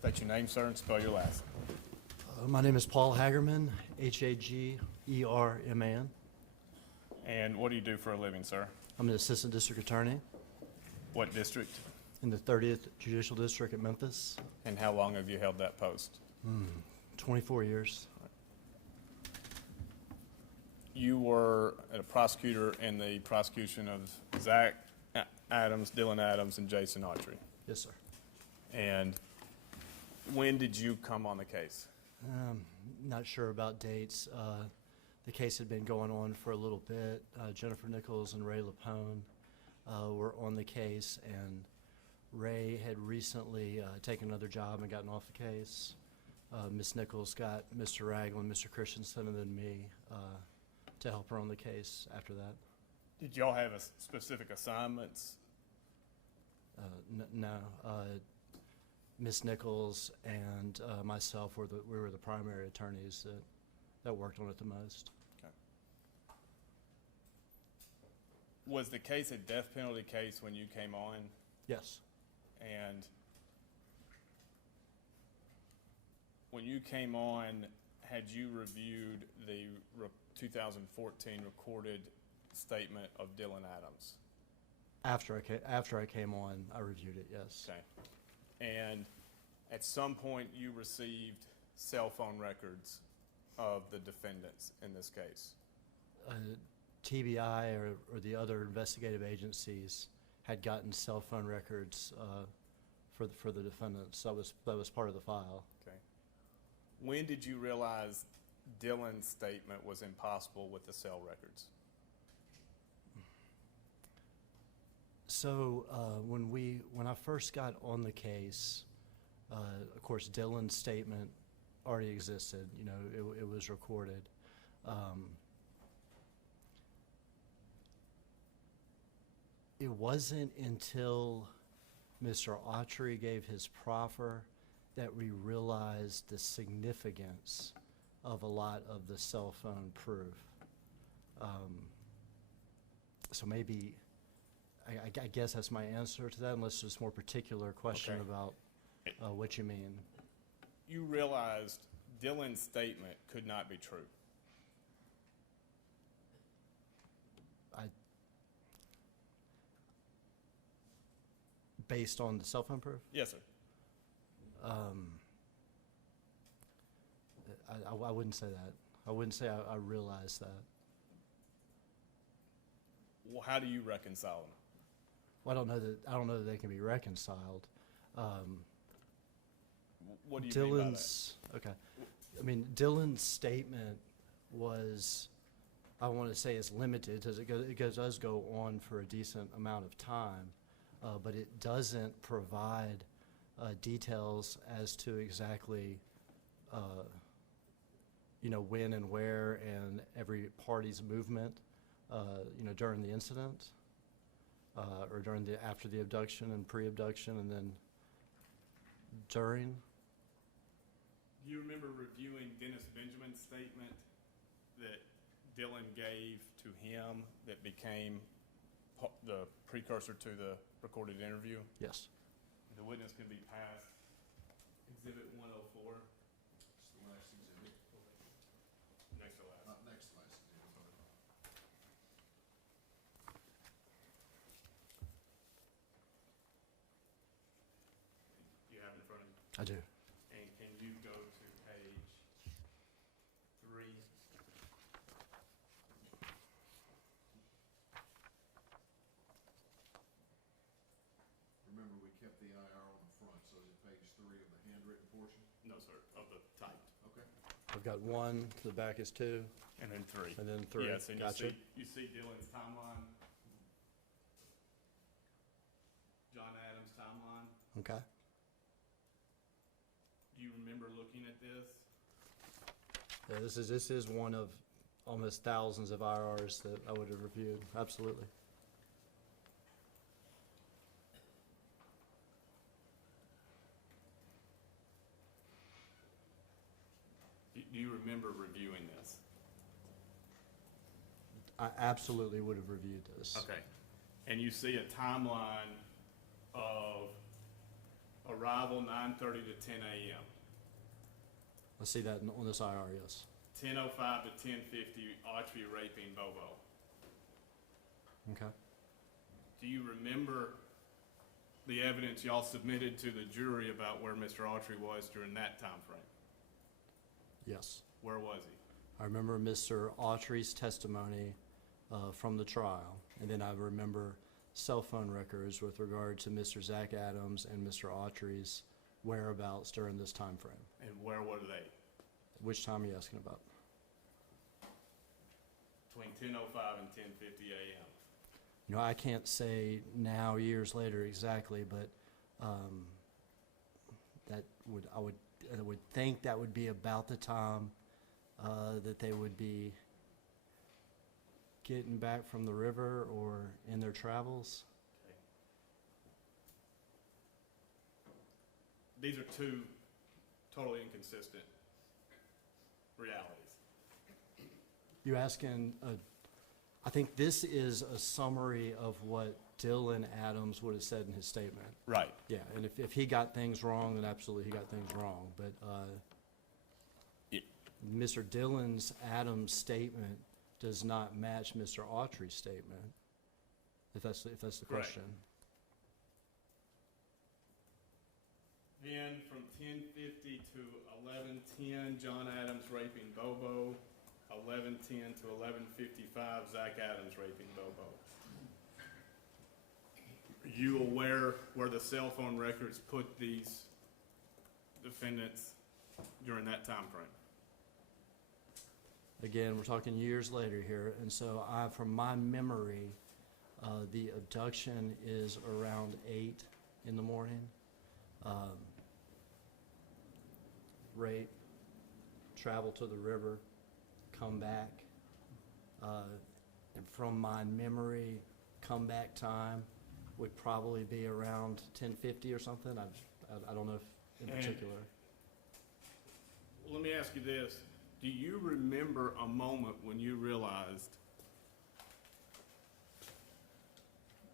State your name, sir, and spell your last. My name is Paul Hagerman, Hagerman. And what do you do for a living, sir? I'm an assistant district attorney What district? in the 30th Judicial District at Memphis. And how long have you held that post? 24 years. You were a prosecutor in the prosecution of Zach Adams, Dylan Adams, and Jason Autry. Yes, sir. And when did you come on the case? Not sure about dates. The case had been going on for a little bit. Jennifer Nichols and Ray Lapone were on the case, and Ray had recently taken another job and gotten off the case. Ms. Nichols got Mr. Ragland, Mr. Christensen, and then me to help her on the case after that. Did y'all have a specific assignments? No. Ms. Nichols and myself were the primary attorneys that worked on it the most. Okay. Was the case a death penalty case when you came on? Yes. And when you came on, had you reviewed the 2014 recorded statement of Dylan Adams? After I came on, I reviewed it, yes. Okay. And at some point, you received cell phone records of the defendants in this case? TBI or the other investigative agencies had gotten cell phone records for the defendants. That was part of the file. Okay. When did you realize Dylan's statement was impossible with the cell records? So when I first got on the case, of course, Dylan's statement already existed. You know, it was recorded. It wasn't until Mr. Autry gave his proffer that we realized the significance of a lot of the cell phone proof. So maybe, I guess that's my answer to that, unless there's a more particular question Okay. about what you mean. You realized Dylan's statement could not be true. Based on the cell phone proof? Yes, sir. I wouldn't say that. I wouldn't say I realized that. Well, how do you reconcile them? Well, I don't know that they can be reconciled. What do you mean by that? Okay. I mean, Dylan's statement was, I want to say it's limited, because it does go on for a decent amount of time, but it doesn't provide details as to exactly, when and where and every party's movement, during the incident, or after the abduction and pre-abduction, and then during. Do you remember reviewing Dennis Benjamin's statement that Dylan gave to him that became the precursor to the recorded interview? Yes. The witness can be passed Exhibit 104. It's the last exhibit. Next to last. Next to last exhibit. You have it in front of you. I do. And can you go to page 3? Remember, we kept the IR on the front, so is it page 3 of the handwritten portion? No, sir, of the typed. Okay. I've got 1, to the back is 2, And then 3. and then 3. Yes, and Gotcha. you see Dylan's timeline, John Adams' timeline. Okay. Do you remember looking at this? Yeah, this is one of almost thousands of IRs that I would have reviewed. Absolutely. Do you remember reviewing this? I absolutely would have reviewed this. Okay. And you see a timeline of arrival 9:30 to 10 a.m. I see that on this IR, yes. 10:05 to 10:50, Autry raping Bobo. Okay. Do you remember the evidence y'all submitted to the jury about where Mr. Autry was during that time frame? Yes. Where was he? I remember Mr. Autry's testimony from the trial, and then I remember cell phone records with regard to Mr. Zach Adams and Mr. Autry's whereabouts during this time frame. And where were they? Which time are you asking about? Between 10:05 and 10:50 a.m. You know, I can't say now, years later, exactly, but I would think that would be about the time that they would be getting back from the river or in their travels. Okay. These are two totally inconsistent realities. You're asking, I think this is a summary of what Dylan Adams would have said in his statement. Right. Yeah, and if he got things wrong, then absolutely he got things wrong. But Mr. Dylan's Adams statement does not match Mr. Autry's statement, if that's the question. Then from 10:50 to 11:10, John Adams raping Bobo. 11:10 to 11:55, Zach Adams raping Bobo. Are you aware where the cell phone records put these defendants during that time frame? Again, we're talking years later here, and so from my memory, the abduction is around 8 in the morning. Rape, travel to the river, come back, and from my memory, comeback time would probably be around 10:50 or something. I don't know if in particular. Let me ask you this. Do you remember a moment when you realized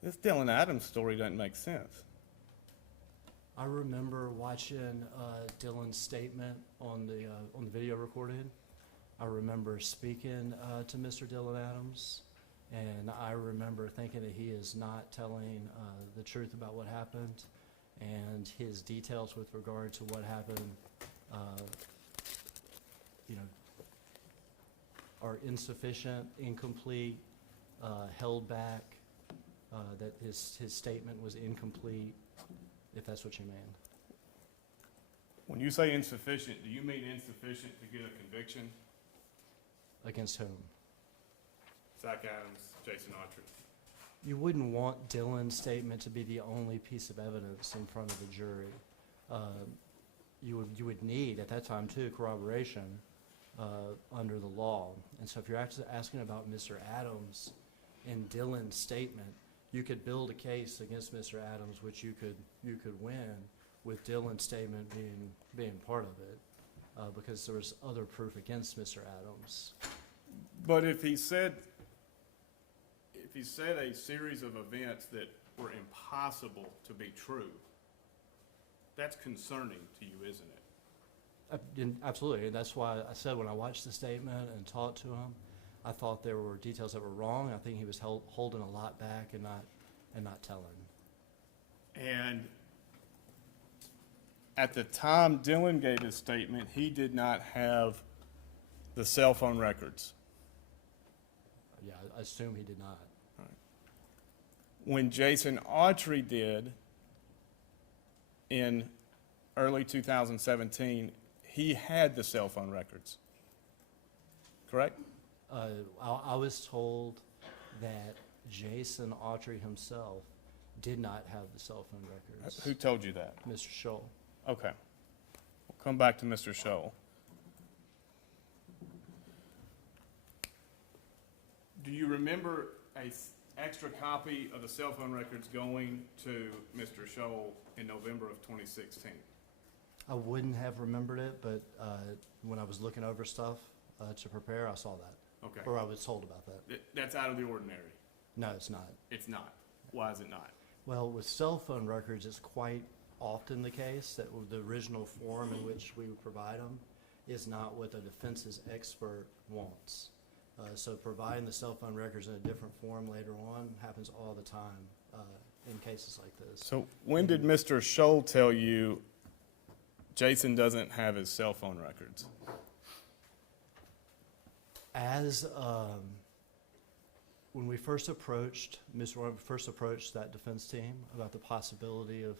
this Dylan Adams story doesn't make sense? I remember watching Dylan's statement on the video recording. I remember speaking to Mr. Dylan Adams, and I remember thinking that he is not telling the truth about what happened, and his details with regard to what happened, are insufficient, incomplete, held back, that his statement was incomplete, if that's what you mean. When you say insufficient, do you mean insufficient to get a conviction? Against whom? Zach Adams, Jason Autry. You wouldn't want Dylan's statement to be the only piece of evidence in front of the jury. You would need, at that time too, corroboration under the law. And so if you're actually asking about Mr. Adams and Dylan's statement, you could build a case against Mr. Adams, which you could win with Dylan's statement being part of it, because there was other proof against Mr. Adams. But if he said a series of events that were impossible to be true, that's concerning to you, isn't it? Absolutely, and that's why I said when I watched the statement and talked to him, I thought there were details that were wrong. I think he was holding a lot back and not telling. And at the time Dylan gave his statement, he did not have the cell phone records. Yeah, I assume he did not. When Jason Autry did in early 2017, he had the cell phone records, correct? I was told that Jason Autry himself did not have the cell phone records. Who told you that? Mr. Scholl. Okay. We'll come back to Mr. Scholl. Do you remember an extra copy of the cell phone records going to Mr. Scholl in November of 2016? I wouldn't have remembered it, but when I was looking over stuff to prepare, I saw that. Okay. Or I was told about that. That's out of the ordinary. No, it's not. It's not. Why is it not? Well, with cell phone records, it's quite often the case, that the original form in which we would provide them is not what the defense's expert wants. So providing the cell phone records in a different form later on happens all the time in cases like this. So when did Mr. Scholl tell you Jason doesn't have his cell phone records? As when we first approached that defense team about the possibility of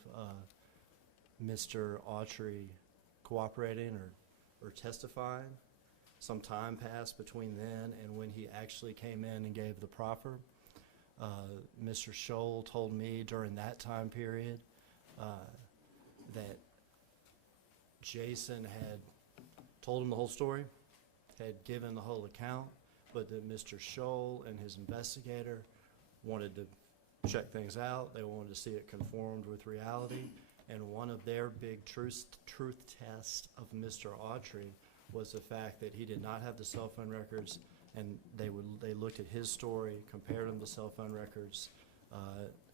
Mr. Autry cooperating or testifying, some time passed between then and when he actually came in and gave the proffer. Mr. Scholl told me during that time period that Jason had told him the whole story, had given the whole account, but that Mr. Scholl and his investigator wanted to check things out. They wanted to see it conformed with reality. And one of their big truth tests of Mr. Autry was the fact that he did not have the cell phone records, and they looked at his story, compared them to cell phone records,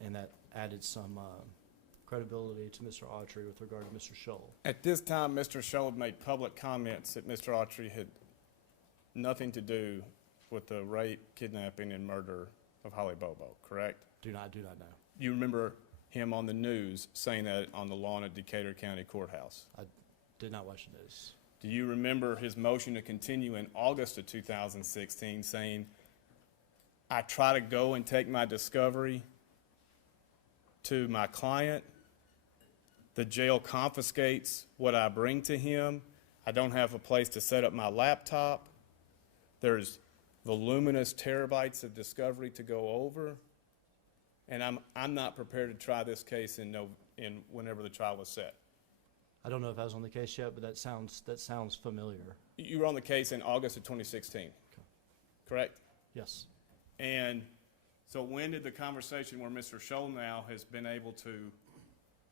and that added some credibility to Mr. Autry with regard to Mr. Scholl. At this time, Mr. Scholl had made public comments that Mr. Autry had nothing to do with the rape, kidnapping, and murder of Holly Bobo, correct? Do not know. You remember him on the news saying that on the lawn at Decatur County Courthouse? I did not watch the news. Do you remember his motion to continue in August of 2016 saying, I try to go and take my discovery to my client. The jail confiscates what I bring to him. I don't have a place to set up my laptop. There's voluminous terabytes of discovery to go over. And I'm not prepared to try this case in whenever the trial was set. I don't know if I was on the case yet, but that sounds familiar. You were on the case in August of 2016, Okay. correct? Yes. And so when did the conversation where Mr. Scholl now has been able to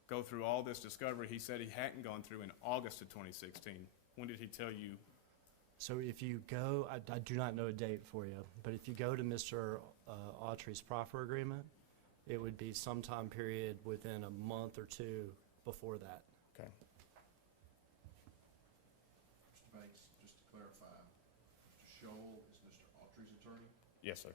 go through all this discovery he said he hadn't gone through in August of 2016, when did he tell you? So if you go, I do not know a date for you, but if you go to Mr. Autry's proffer agreement, it would be some time period within a month or two before that. Okay. Mr. Banks, just to clarify, Mr. Scholl is Mr. Autry's attorney? Yes, sir.